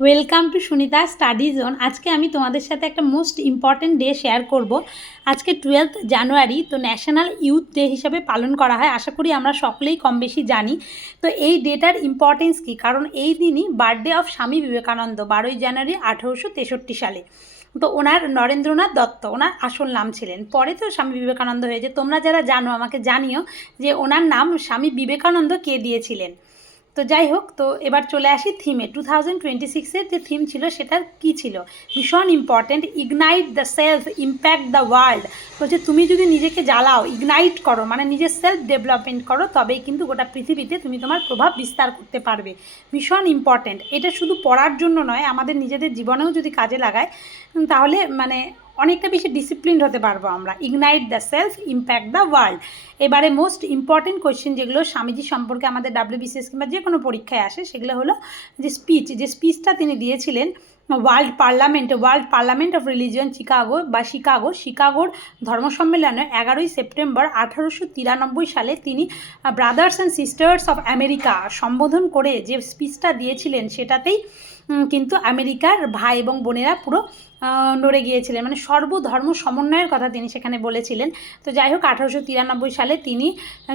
Welcome to Sunita study zone. আজকে আমি তোমাদের সাথে একটা মোস্ট ইম্পর্ট্যান্ট ডে শেয়ার করব। আজকে 12th জানুয়ারি, তো ন্যাশনাল ইউথ ডে হিসাবে পালন করা হয়। আশা করি আমরা সকলেই কম বেশি জানি। তো এই ডেটার ইম্পর্টেন্স কী, কারণ এই দিনই বার্থডে অফ স্বামী বিবেকানন্দ, 12ই জানুয়ারি 1863 সালে। তো ওনার নরেন্দ্রনাথ দত্ত ওনার আসল নাম ছিলেন, পরে তো স্বামী বিবেকানন্দ হয়েছে। তোমরা যারা জানো আমাকে জানিও যে ওনার নাম স্বামী বিবেকানন্দ কে দিয়েছিলেন। তো যাই হোক, তো এবার চলে আসি থিমে। 2026-এর যে থিম ছিল সেটার কী ছিল, ভীষণ important, ignite the self, impact the world. বলছে তুমি যদি নিজেকে জ্বালাও, ইগনাইট করো, মানে নিজের সেলফ ডেভেলপমেন্ট করো, তবেই কিন্তু গোটা পৃথিবীতে তুমি তোমার প্রভাব বিস্তার করতে পারবে। ভীষণ ইম্পর্ট্যান্ট। এটা শুধু পড়ার জন্য নয়, আমাদের নিজেদের জীবনেও যদি কাজে লাগায় তাহলে মানে অনেকটা বেশি ডিসিপ্লিনড হতে পারবো আমরা। Ignite the self, impact the world. এবারে মোস্ট ইম্পর্টেন্ট কোয়েশ্চেন যেগুলো স্বামীজি সম্পর্কে আমাদের WBCS কিংবা যে কোনো পরীক্ষায় আসে, সেগুলো হলো যে স্পিচটা তিনি দিয়েছিলেন ওয়ার্ল্ড পার্লামেন্ট অফ রিলিজিয়ন শিকাগোর ধর্ম সম্মেলনে 11ই সেপ্টেম্বর 1893 সালে তিনি brothers and sisters of America সম্বোধন করে যে স্পিচটা দিয়েছিলেন, সেটাতেই কিন্তু আমেরিকার ভাই এবং বোনেরা পুরো নড়ে গিয়েছিলেন। মানে সর্বধর্ম সমন্বয়ের কথা তিনি সেখানে বলেছিলেন। তো যাই হোক, 1893 সালে তিনি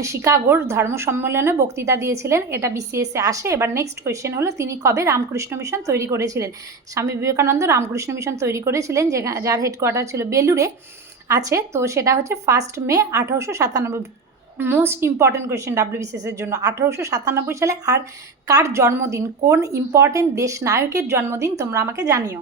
শিকাগোর ধর্ম সম্মেলনে বক্তৃতা দিয়েছিলেন। এটা BCS-এ আসে। এবার নেক্সট কোয়েশ্চেন হলো, তিনি কবে রামকৃষ্ণ মিশন তৈরি করেছিলেন? স্বামী বিবেকানন্দ রামকৃষ্ণ মিশন তৈরি করেছিলেন, যার হেডকোয়ার্টার ছিল বেলুড়ে আছে। তো সেটা হচ্ছে 1 মে 1897। মোস্ট ইম্পর্টেন্ট কোয়েশ্চেন WBCS-এর জন্য। 1897 সালে আর কার জন্মদিন, কোন ইম্পর্টেন্ট দেশ নায়কের জন্মদিন, তোমরা আমাকে জানিও।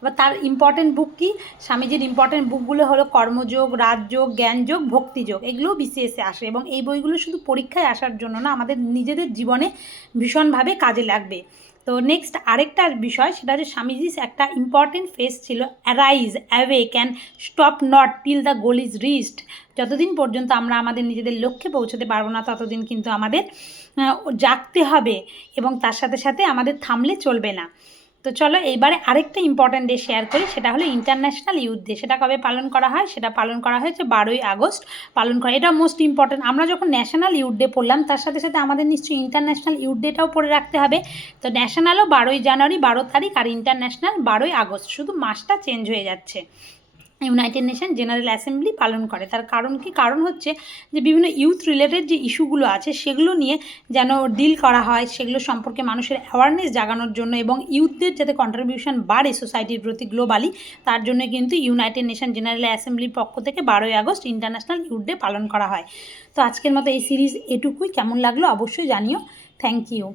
এবার তার ইম্পর্টেন্ট বুক কি? স্বামীজির ইম্পর্টেন্ট বুকগুলো হলো কর্মযোগ, রাজযোগ, জ্ঞানযোগ, ভক্তিযোগ। এগুলোও BCS-এ আসে এবং এই বইগুলো শুধু পরীক্ষায় আসার জন্য না, আমাদের নিজেদের জীবনে ভীষণভাবে কাজে লাগবে। তো নেক্সট আরেকটা বিষয়, সেটা হচ্ছে স্বামীজির একটা ইম্পর্টেন্ট ফেস ছিল, arise, awake and stop not till the goal is reached. যতদিন পর্যন্ত আমরা আমাদের নিজেদের লক্ষ্যে পৌঁছতে পারবো না, ততদিন কিন্তু আমাদের জাগতে হবে এবং তার সাথে সাথে আমাদের থামলে চলবে না। তো চলো এইবারে আরেকটা ইম্পর্ট্যান্ট ডে শেয়ার করি, সেটা হলো ইন্টারন্যাশনাল ইউথ ডে। সেটা কবে পালন করা হয়? সেটা পালন করা হয়েছে 12ই আগস্ট পালন করা। এটা মোস্ট ইম্পর্ট্যান্ট। আমরা যখন ন্যাশনাল ইউথ ডে পড়লাম, তার সাথে সাথে আমাদের নিশ্চয়ই ইন্টারন্যাশনাল ইউথ ডেটাও পড়ে রাখতে হবে। তো ন্যাশনালও 12ই জানুয়ারি 12 তারিখ, আর ইন্টারন্যাশনাল 12ই আগস্ট, শুধু মাসটা চেঞ্জ হয়ে যাচ্ছে। ইউনাইটেড নেশন জেনারেল অ্যাসেম্বলি পালন করে। তার কারণ কি? কারণ হচ্ছে যে বিভিন্ন ইউথ রিলেটেড যে ইস্যুগুলো আছে সেগুলো নিয়ে যেন ডিল করা হয়, সেগুলো সম্পর্কে মানুষের অ্যাওয়ারনেস জাগানোর জন্য এবং ইউথদের যাতে কন্ট্রিবিউশন বাড়ে সোসাইটির প্রতি গ্লোবালি, তার জন্য কিন্তু ইউনাইটেড নেশন জেনারেল অ্যাসেম্বলির পক্ষ থেকে 12ই আগস্ট ইন্টারন্যাশনাল ইউথ ডে পালন করা হয়। তো আজকের মতো এই সিরিজ এটুকুই। কেমন লাগলো অবশ্যই জানিও। Thank you.